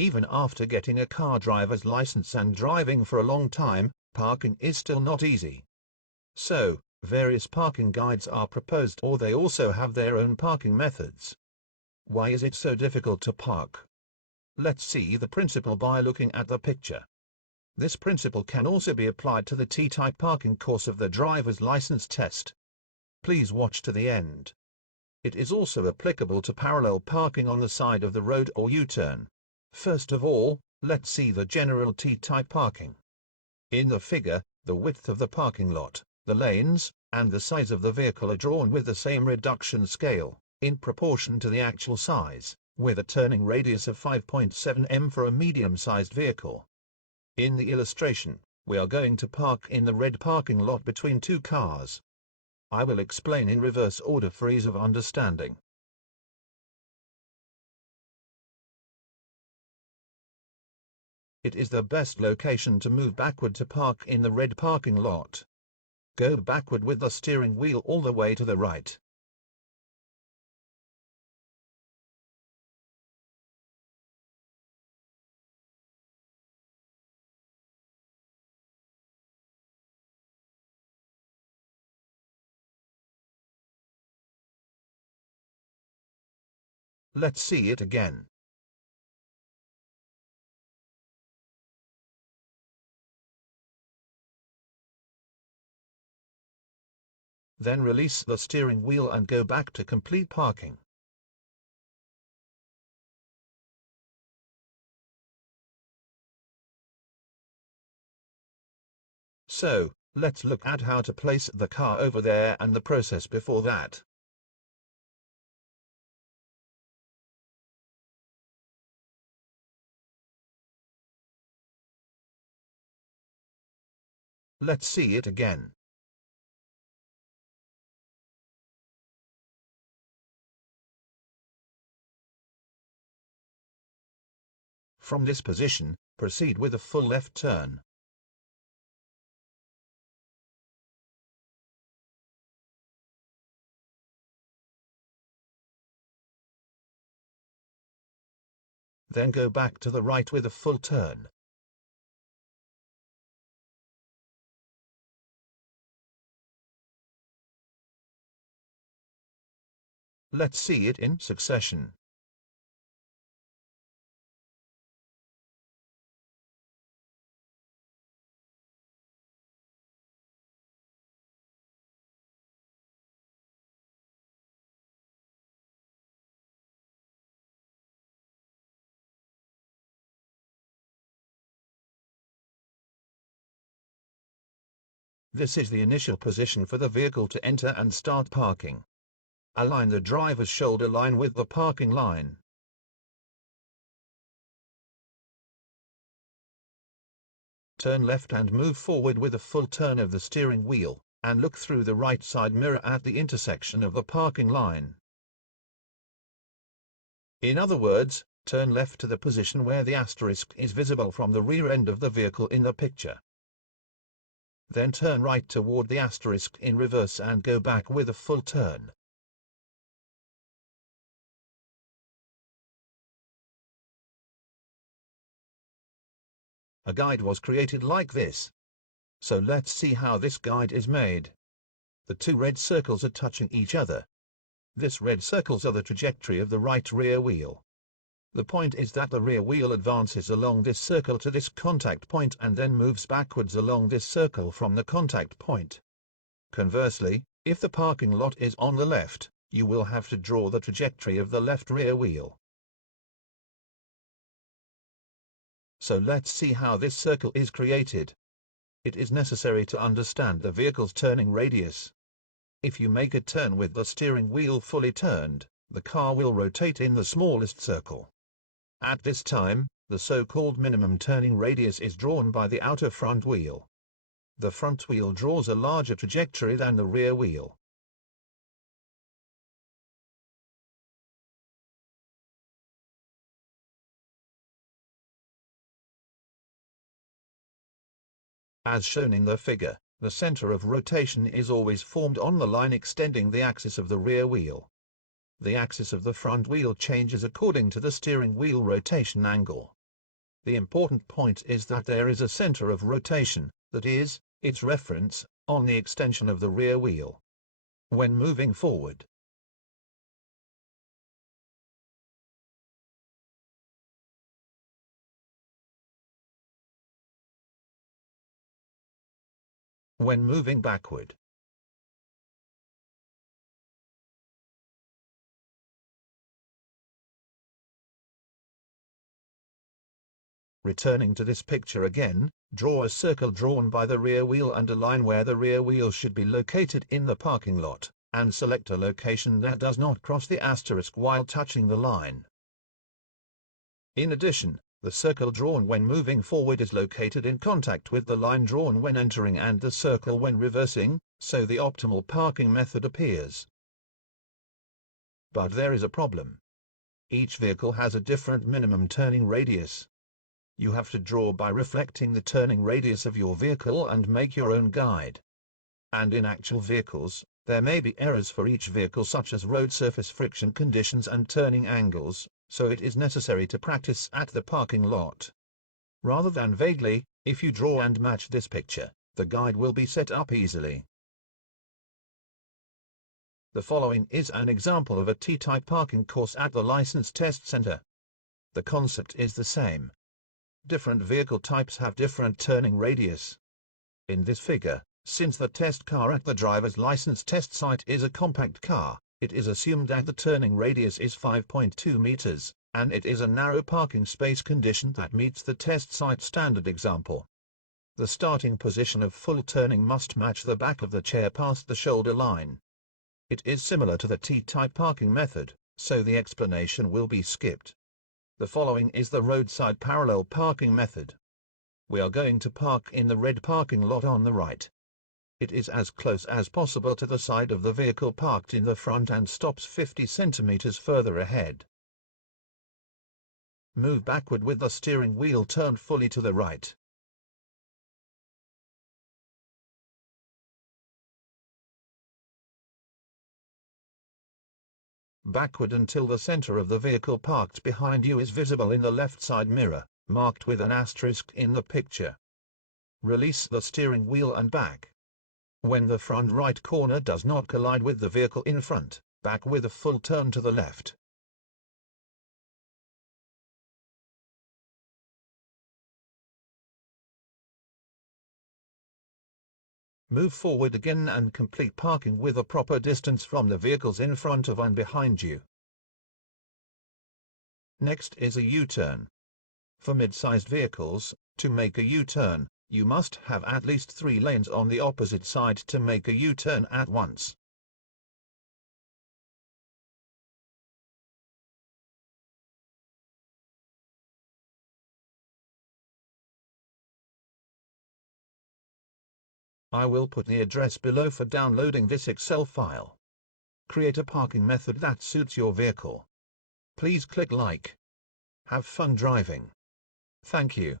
Even after getting a car driver's license and driving for a long time, parking is still not easy. So, various parking guides are proposed, or they also have their own parking methods. Why is it so difficult to park? Let's see the principle by looking at the picture. This principle can also be applied to the Ttype parking course of the driver's license test. Please watch to the end. It is also applicable to parallel parking on the side of the road or U-turn. First of all, let's see the general Ttype parking. In the figure, the width of the parking lot, the lanes, and the size of the vehicle are drawn with the same reduction scale, in proportion to the actual size, with a turning radius of 5.7 m for a medium-sized vehicle. In the illustration, we are going to park in the red parking lot between two cars. I will explain in reverse order for ease of understanding. It is the best location to move backward to park in the red parking lot. Go backward with the steering wheel all the way to the right. Let's see it again. Then release the steering wheel and go back to complete parking. So, let's look at how to place the car over there and the process before that. Let's see it again. From this position, proceed with a full left turn. Then go back to the right with a full turn. Let's see it in succession. This is the initial position for the vehicle to enter and start parking. Align the driver's shoulder line with the parking line. Turn left and move forward with a full turn of the steering wheel, and look through the right side mirror at the intersection of the parking line. In other words, turn left to the position where the asterisk is visible from the rear end of the vehicle in the picture. Then turn right toward the asterisk in reverse and go back with a full turn. A guide was created like this. So let's see how this guide is made. The two red circles are touching each other. This red circles are the trajectory of the right rear wheel. The point is that the rear wheel advances along this circle to this contact point and then moves backwards along this circle from the contact point. Conversely, if the parking lot is on the left, you will have to draw the trajectory of the left rear wheel. So let's see how this circle is created. It is necessary to understand the vehicle's turning radius. If you make a turn with the steering wheel fully turned, the car will rotate in the smallest circle. At this time, the so-called minimum turning radius is drawn by the outer front wheel. The front wheel draws a larger trajectory than the rear wheel. As shown in the figure, the center of rotation is always formed on the line extending the axis of the rear wheel. The axis of the front wheel changes according to the steering wheel rotation angle. The important point is that there is a center of rotation, that is, its reference, on the extension of the rear wheel. When moving forward, when moving backward, returning to this picture again, draw a circle drawn by the rear wheel and a line where the rear wheel should be located in the parking lot, and select a location that does not cross the asterisk while touching the line. In addition, the circle drawn when moving forward is located in contact with the line drawn when entering and the circle when reversing, so the optimal parking method appears. But there is a problem. Each vehicle has a different minimum turning radius. You have to draw by reflecting the turning radius of your vehicle and make your own guide. And in actual vehicles, there may be errors for each vehicle such as road surface friction conditions and turning angles, so it is necessary to practice at the parking lot. Rather than vaguely, if you draw and match this picture, the guide will be set up easily. The following is an example of a Ttype parking course at the License Test Center. The concept is the same. Different vehicle types have different turning radius. In this figure, since the test car at the driver's license test site is a compact car, it is assumed that the turning radius is 5.2 meters, and it is a narrow parking space condition that meets the test site standard example. The starting position of full turning must match the back of the chair past the shoulder line. It is similar to the Ttype parking method, so the explanation will be skipped. The following is the roadside parallel parking method. We are going to park in the red parking lot on the right. It is as close as possible to the side of the vehicle parked in the front and stops 50 centimeters further ahead. Move backward with the steering wheel turned fully to the right. Backward until the center of the vehicle parked behind you is visible in the left side mirror, marked with an asterisk in the picture. Release the steering wheel and back. When the front right corner does not collide with the vehicle in front, back with a full turn to the left. Move forward again and complete parking with a proper distance from the vehicles in front of and behind you. Next is a U-turn. For mid-sized vehicles, to make a U-turn, you must have at least 3 lanes on the opposite side to make a U-turn at once. I will put the address below for downloading this Excel file. Create a parking method that suits your vehicle. Please click like. Have fun driving. Thank you.